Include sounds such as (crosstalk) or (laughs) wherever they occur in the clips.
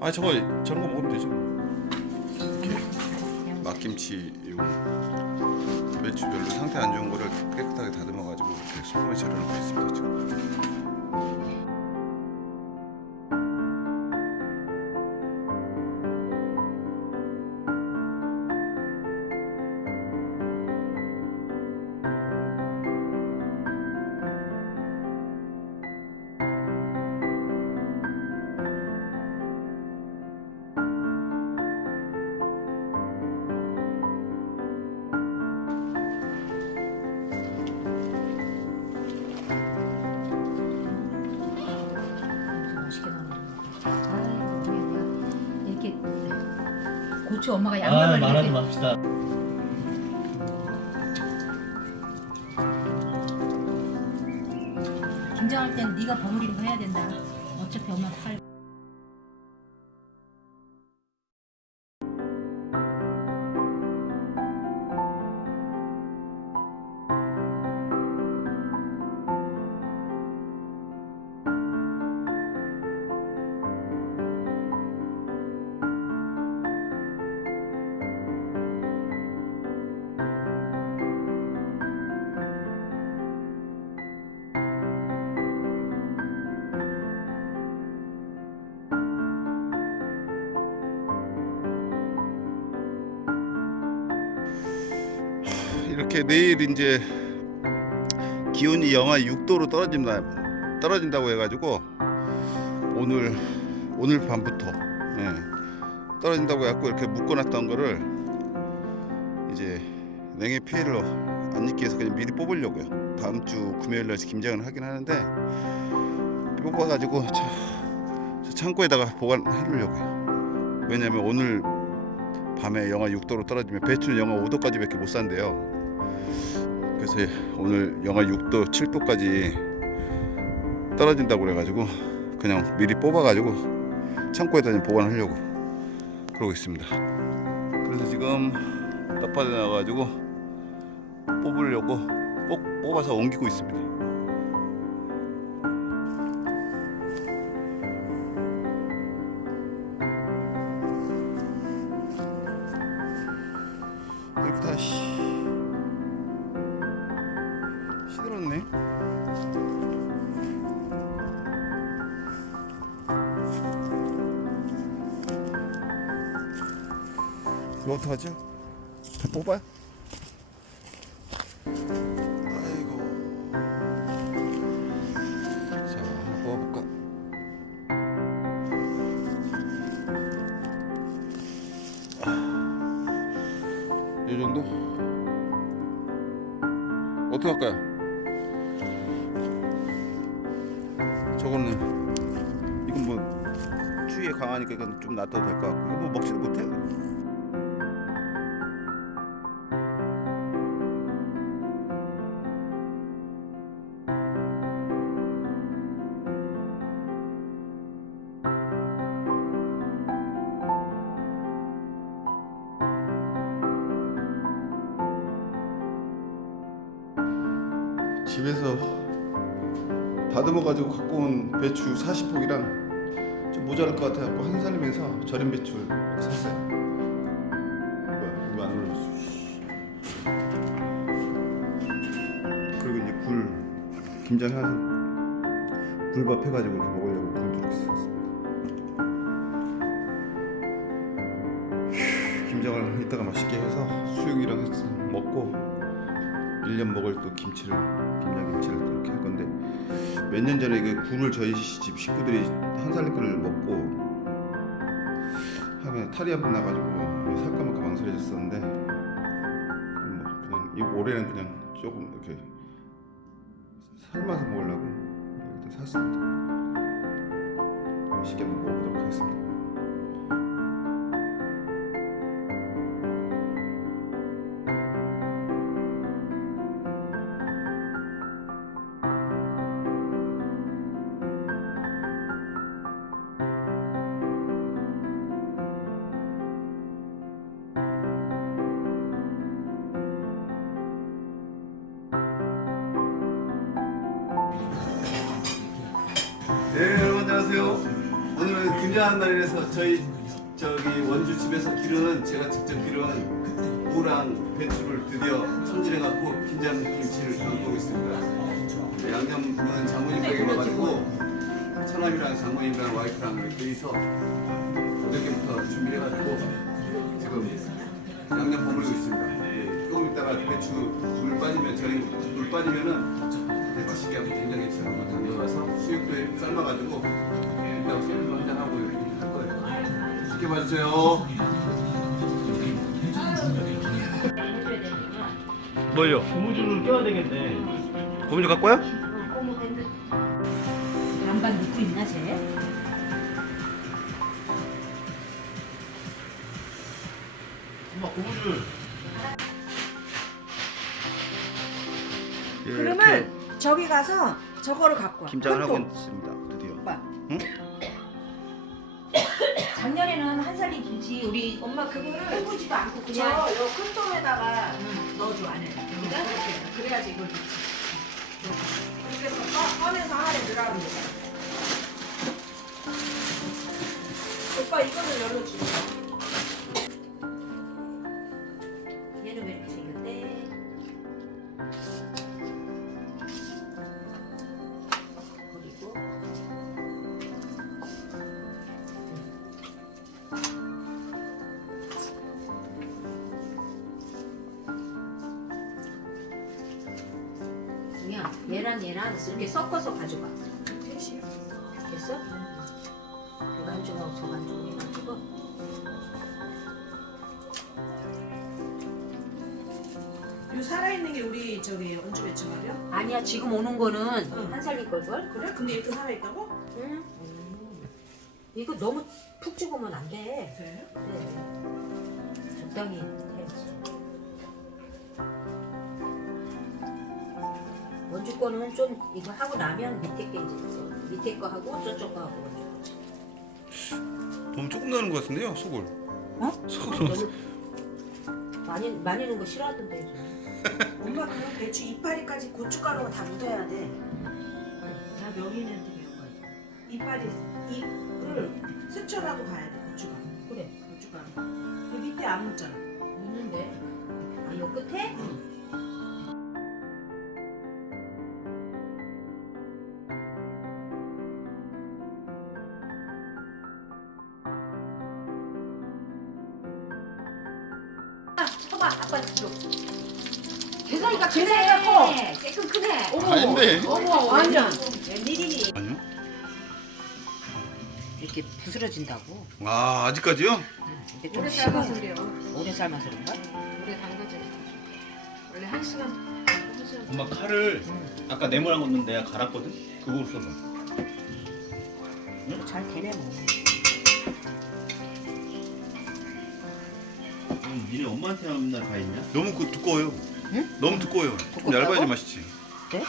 아 저거 저런 거 먹으면 되죠. 막김치 이거 매추별로 상태 안 좋은 거를 깨끗하게 다듬어 가지고 이렇게 소금에 절여 놓고 있습니다 지금. 고추 엄마가 아 양념을 말하지 이렇게 맙시다. 김장할 땐 네가 버무리는 거 해야 된다. 어차피 엄마 팔. 이렇게 내일 이제 기온이 영하 6도로 떨어진다 떨어진다고 해가지고 오늘 오늘 밤부터 예, 떨어진다고 해갖고 이렇게 묶어놨던 거를 이제 냉해 피해를 안 입기 위해서 그냥 미리 뽑으려고요. 다음 주 금요일 날 김장을 하긴 하는데 뽑아가지고 차, 저 창고에다가 보관해놓으려고요. 왜냐면 오늘 밤에 영하 6도로 떨어지면 배추는 영하 5도까지밖에 못 산대요. 그래서 오늘 영하 6도, 7도까지 떨어진다고 그래가지고 그냥 미리 뽑아가지고 창고에다 좀 보관하려고 그러고 있습니다. 그래서 지금 떡밥에 나가가지고 뽑으려고 뽑, 뽑아서 옮기고 있습니다. 이렇게 다 시... 시들었네. 이거 어떡하죠? 다 뽑아요? 아이고. 자, 하나 뽑아볼까? 이 정도? 어떻게 할까요? 하니까 이건 좀 놔둬도 될 것 같고. 이거 뭐 먹지도 못해? 집에서 다듬어 가지고 갖고 온 배추 40폭이랑 좀 모자랄 것 같아 갖고 한 살림에서 절임 배추를 샀어요. 뭐야 이거 안 올렸어. 씨. 그리고 이제 굴 김장해서 굴밥 해가지고 이렇게 먹으려고 굴도 이렇게 샀습니다. 휴, 김장을 이따가 맛있게 해서 수육이랑 먹고 1년 먹을 또 김치를 김장 김치를 또 이렇게 할 건데 몇 년 전에 그 굴을 저희 집 식구들이 한 살리 거를 먹고 하면 탈이 한번 나가지고 살까 말까 망설여졌었는데 뭐 그냥 이 올해는 그냥 조금 이렇게 삶아서 먹으려고 일단 샀습니다. 한번 먹어보도록 하겠습니다. 안녕하세요. 오늘은 김장한 날이라서 저희 저기 원주 집에서 기르는 제가 직접 기르는 무랑 배추를 드디어 손질해 갖고 김장 김치를 담고 있습니다. 네, 양념은 장모님에게 와가지고 처남이랑 장모님이랑 와이프랑 이렇게 해서 어저께부터 준비를 해가지고 지금 양념 버무리고 있습니다. 네, 조금 있다가 배추 물 빠지면 저희 물 빠지면은 이제 맛있게 한번 김장김치 한번 담겨와서 수육도 삶아가지고 이따가 소주 한잔 하고 이렇게 할 거예요. 쉽게 봐주세요. 뭘요? 고무줄을 껴야 되겠네. 고민좀 갖고 와요? 반반 넣고 있나 쟤? 엄마 고무줄. 저기 가서 저거를 갖고 와. 김장을 하고 큰 통. 있습니다. 드디어. 오빠. (coughs) 작년에는 한살린 김치 우리 엄마 그거를 헹구지도 않고 그냥- 그냥 요큰 통에다가 응. 넣어줘 안에. 여기다? 이렇게. 그래야지 이걸 넣지. 이렇게 해서 꺼- 꺼내서 안에 넣으라고. 오빠 이거는 열어주세요. 그냥 얘랑 얘랑 이렇게 섞어서 가져가. 됐어? 이거 한쪽하고 저 한쪽 해가지고 요 살아있는 게 우리 저기 원주 배추 말이야? 아니야 지금 오는 거는 응. 한 살릴 걸걸? 그래? 근데 이렇게 살아있다고? 응. 이거 너무 푹 죽으면 안 돼. 그래. 그래. 적당히 원주 거는 좀 이거 하고 나면 밑에 게 이제. 밑에 거 하고 저쪽 거 하고. 너무 조금 넣는 것 같은데요, 속을. 어? 속을 너무 많이 많이 넣은 거 싫어하던데. (laughs) 엄마 그럼 배추 이파리까지 고춧가루가 다 묻어야 돼. 나 명인한테 배운 거야. 이파리 잎을 스쳐라도 가야 돼 고춧가루. 그래. 고춧가루. 그 밑에 안 묻잖아. 묻는데. 아, 요 끝에? 아, 계산이가 계산이가 크네. 조금 크네. 아닌데. 어머, 완전 웬일이니? 아니요? 이렇게 부스러진다고. 아, 아직까지요? 근데 좀 오래 삶아서 그래요. 오래 삶아서 그런가? 오래 담가져. 원래 한 시간. 엄마 칼을 아까 네모난 건는 내가 갈았거든. 그걸 써봐. 잘 되네 뭐. 음, 니네 엄마한테 맨날 가 있냐? 너무 그 두꺼워요. 응? 너무 두꺼워요. 좀 두껍다고? 얇아야지 맛있지. 네?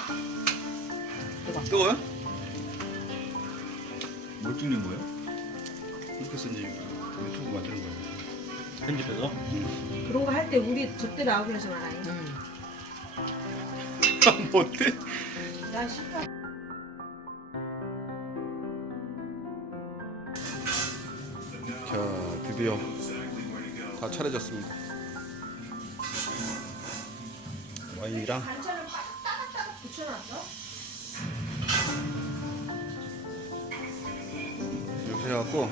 뜨거. 뜨거워요? 뭘 찍는 거예요? 이렇게 해서 이제 유튜브 만드는 거예요. 편집해서? 그런 거 할 때 우리 접대 나오긴 하잖아. 음. (laughs) 뭐 어때? 나 신발. 자, 드디어 다 차려졌습니다. 붙여놨어? 이렇게 해갖고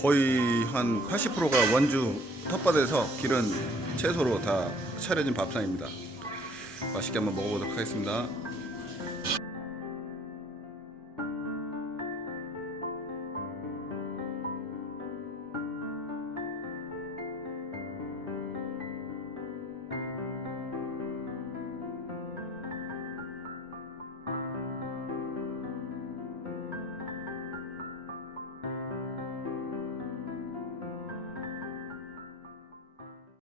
거의 한 80%가 원주 텃밭에서 기른 채소로 다 차려진 밥상입니다. 맛있게 한번 먹어보도록 하겠습니다.